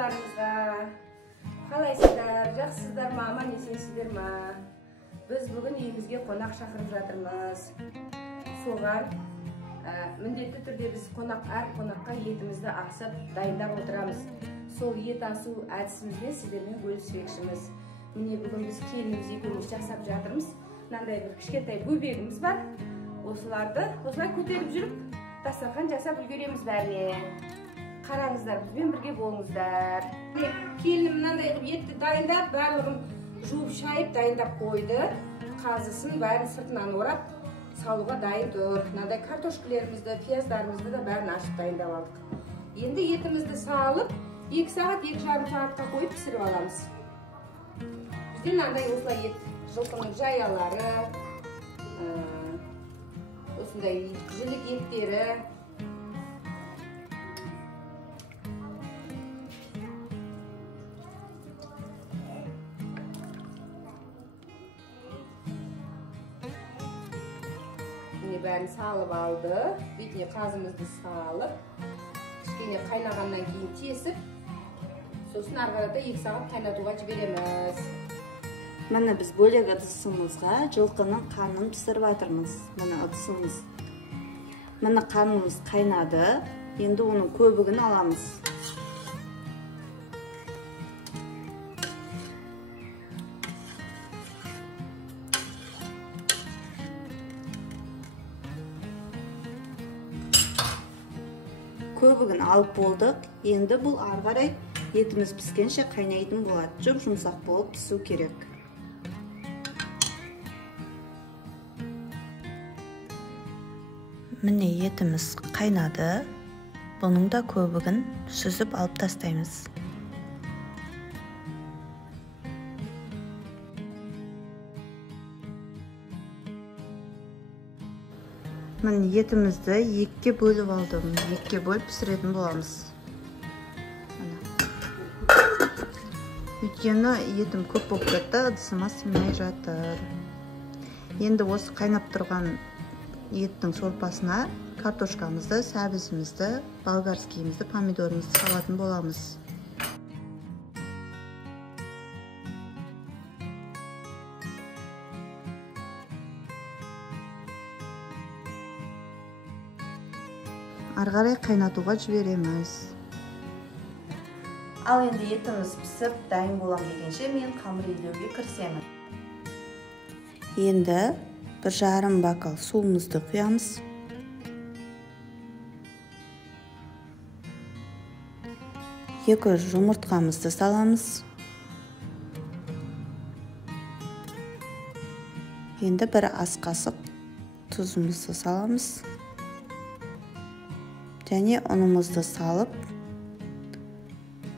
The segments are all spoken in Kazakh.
Баршаларыңызға қалайсыздар, жақсысыздар ма, аман есенсіздер ма? Біз бүгін үйімізге қонақ шақырып жатырмыз. Соған міндетті түрде біз әр қонаққа етімізді асып дайындап отырамыз. Сол ет асу әдісімізбен сіздермен бөліспекшіміз. Міне бүгін біз келініміз екеуміз жасап жатырмыз. Мынандай бір кішкентай бөбегіміз бар. Осылай көтеріп жүріп, дастархан жасап үлгереміз бәріне. Қараңыздар, бізбен бірге болыңыздар. Келінім мынандай етті дайындап, барлығын жуып шайып дайындап қойды. Қазысын бәрін сыртынан орап, салуға дайын тұр. Мынандай картошкілерімізді, пияздарымызды да бәрін ашып дайындап алдық. Енді етімізді салып, 2 сағат, 2,5 сағатқа қойып пісіріп аламыз. Бізде мынандай осылай ет, жылқының жаялары, осындай жілік еттері. Бәрін салып алды. Бетіне қазымызды салып, кішкене қайнағаннан кейін тесіп, сосын арғарата 2 сағат қайнатуға жібереміз. Міне біз бөлек ыдысымызға жылқының қанын пісіріп жатырмыз. Міне ыдысымыз. Міне қанымыз қайнады. Енді оның көбігін аламыз. Көбігін алып болдық. Енді бұл ары қарай етіміз піскенше қайнайтын болады. Жұмсақ болып пісу керек. Міне етіміз қайнады. Бұның да көбігін сүзіп алып тастаймыз. Міне етімізді 2-ке бөліп алдым. 2-ке бөліп пісіретін боламыз. Өйткені етім көп болып кетті, ыдысыма сыймай жатыр. Енді осы қайнап тұрған еттің сорпасына картошкамызды, сәбізімізді, болгарскийімізді, помидорымызды салатын боламыз. Арғарай қайнатуға жібереміз. Ал енді етіміз пісіп, дайын болам дегенше мен қамыр илеуге кірісемін. Енді 1,5 бокал суымызды құямыз. Екі жұмыртқамызды саламыз. Енді 1 ас қасық тұзымызды саламыз. Және ұнымызды салып,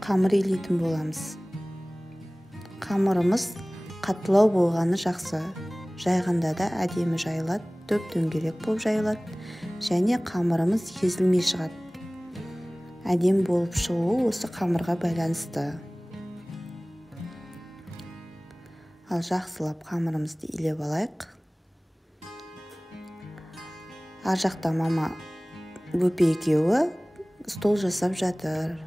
қамыр илейтін боламыз. Қамырымыз қатылау болғаны жақсы. Жайғанда да әдемі жайылады, дөп-дөңгелек болып жайылады. Және қамырымыз езілмей шығады. Әдемі болып шығуы осы қамырға байланысты. Ал жақсылап қамырымызды илеп алайық. Ар жақта мама бөпе екеуі стол жасап жатыр.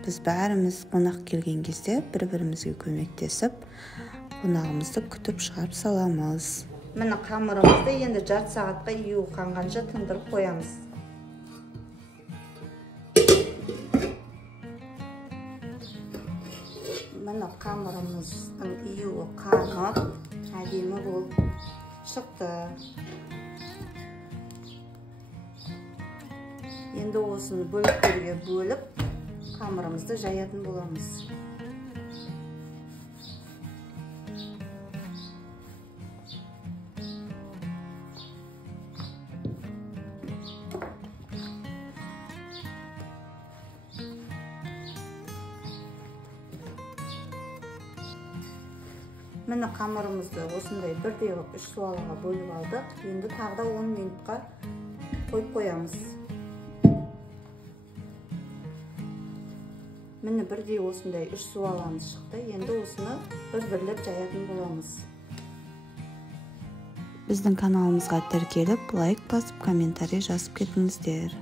Біз бәріміз қонақ келген кезде бір-бірімізге көмектесіп, қонағымызды күтіп шығарып саламыз. Міне қамырымызды енді 1,5 сағатқа июі қанғанша тындырып қоямыз. Міне қамырымыздың июі қанып, әдемі болып шықты. Енді осыны бөліктерге бөліп, қамырымызды жаятын боламыз. Міне қамырымызды осындай 1/3 суалға бөліп алдық. Енді тағы да 10 минутқа қойып қоямыз. Міне бірдей осындай 3 суаламыз шықты. Енді осыны бір-бірлеп жаятын боламыз. Біздің каналымызға тіркеліп, лайк басып, комментарий жазып кетіңіздер.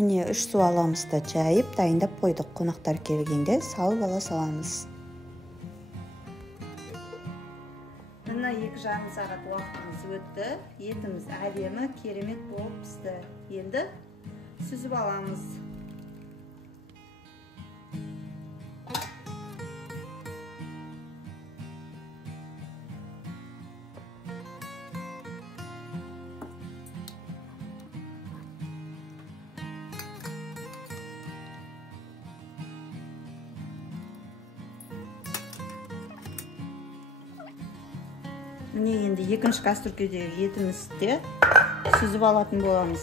Міне 3 су аламызды жайып, дайындап қойдық. Қонақтар келгенде салып ала саламыз. Міне 2,5 сағат уақытымыз өтті. Етіміз әдемі, керемет болып пісті. Енді сүзіп аламыз. Міне енді екінші кастрюльдегі етімізді сүзіп алатын боламыз.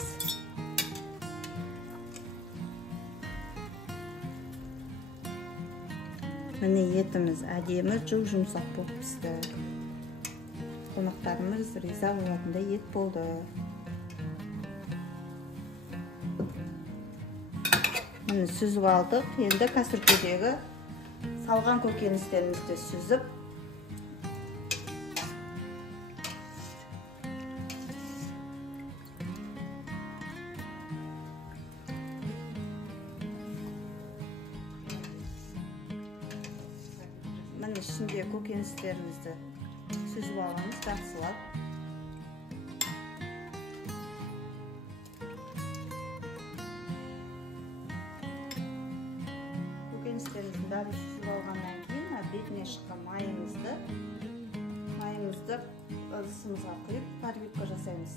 Міне етіміз әдемі, жұмсақ болып пісті. Қонақтарымыз риза болатындай ет болды. Міне сүзіп алдық. Енді кастрюльдегі салған көкөністерімізді сүзіп Міне ішінде көкөністерімізді сүзіп аламыз, жақсылап. Көкөністерімізді бәрін сүзіп алғаннан кейін бетіне шыққан майымызды ыдысымызға құйып подливка жасаймыз.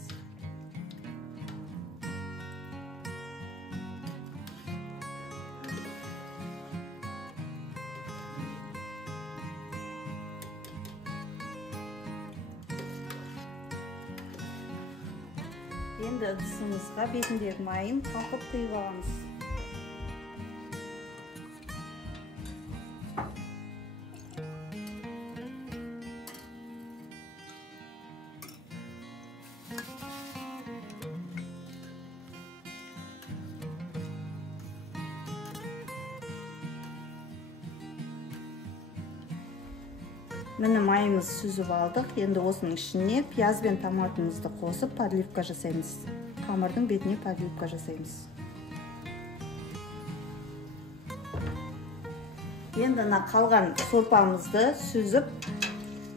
Енді ыдысымызға бетіндегі майын қалқып құйып аламыз. Міне майымыз сүзіп алдық. Енді осының ішіне пияз бен томатымызды қосып подливка жасаймыз. Қамырдың бетіне подливка жасаймыз. Енді қалған сорпамызды сүзіп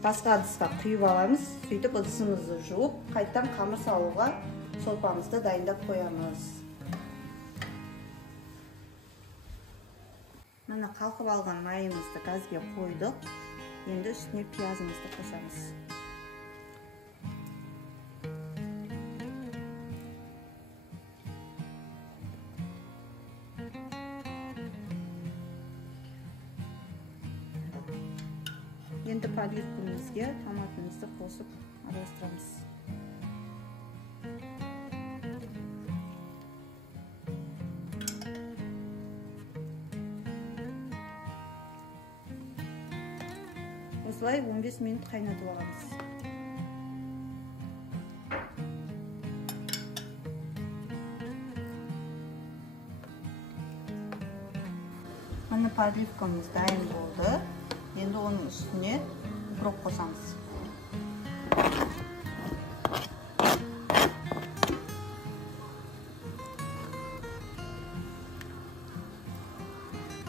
басқа ыдысқа құйып аламыз. Сөйтіп ыдысымызды жуып, қайттан қамыр салуға сорпамызды дайындап қоямыз. Міне қалқып алған майымызды газге қойдық. Енді үстіне пиязымызды қосамыз. Енді подливкамызға томатымызды қосып араластырамыз. Осылай 15 минут қайнатып аламыз. Міне подливкамыз дайын болды. Енді оның үстіне укроп қосамыз.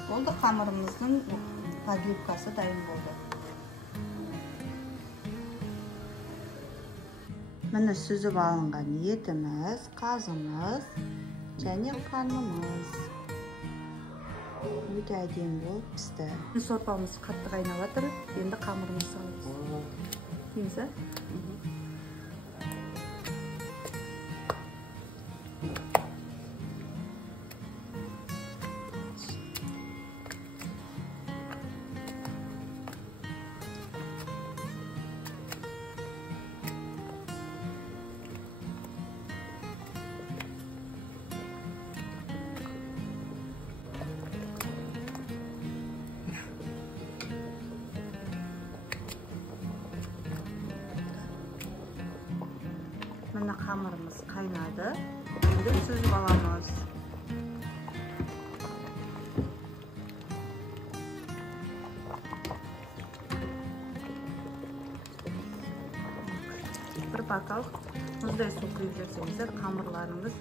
Болды, қамырымыздың подливкасы дайын болды. Міне сүзіп алынған етіміз, қазымыз және қарнымыз. Өте әдемі болып пісті. Сорпамыз қатты қайнап жатыр. Енді қамырымызды саламыз. Дейміз, а? Міне қамырымыз қайнады. Енді сүзіп аламыз. Бір бокал мұздай су құйып жіберсеңіздер, қамырларыңыз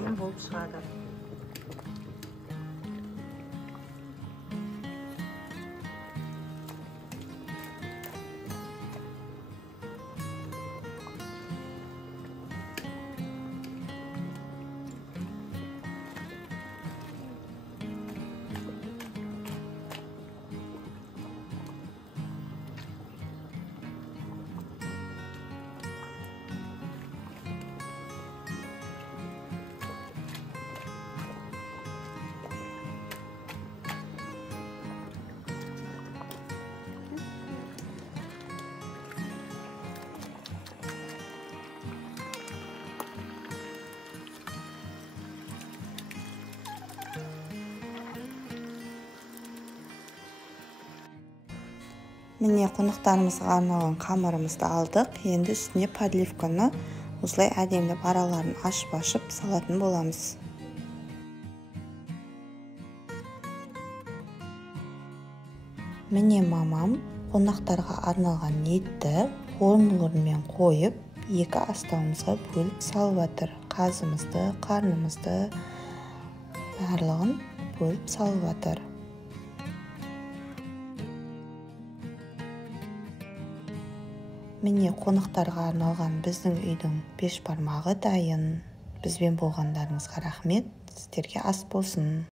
әдемі болып шығады. Міне қонақтарымызға арналған қамырымызды алдық. Енді үстіне подливканы осылай әдемілеп араларын ашып салатын боламыз. Міне мамам қонақтарға арналған етті формуламен қойып, екі астауымызға бөліп салып жатыр. Қазымызды, қарнымызды барлығын бөліп салып жатыр. Міне қонақтарға арналған біздің үйдің бешбармағы дайын. Бізбен болғандарыңызға рахмет. Сіздерге ас болсын.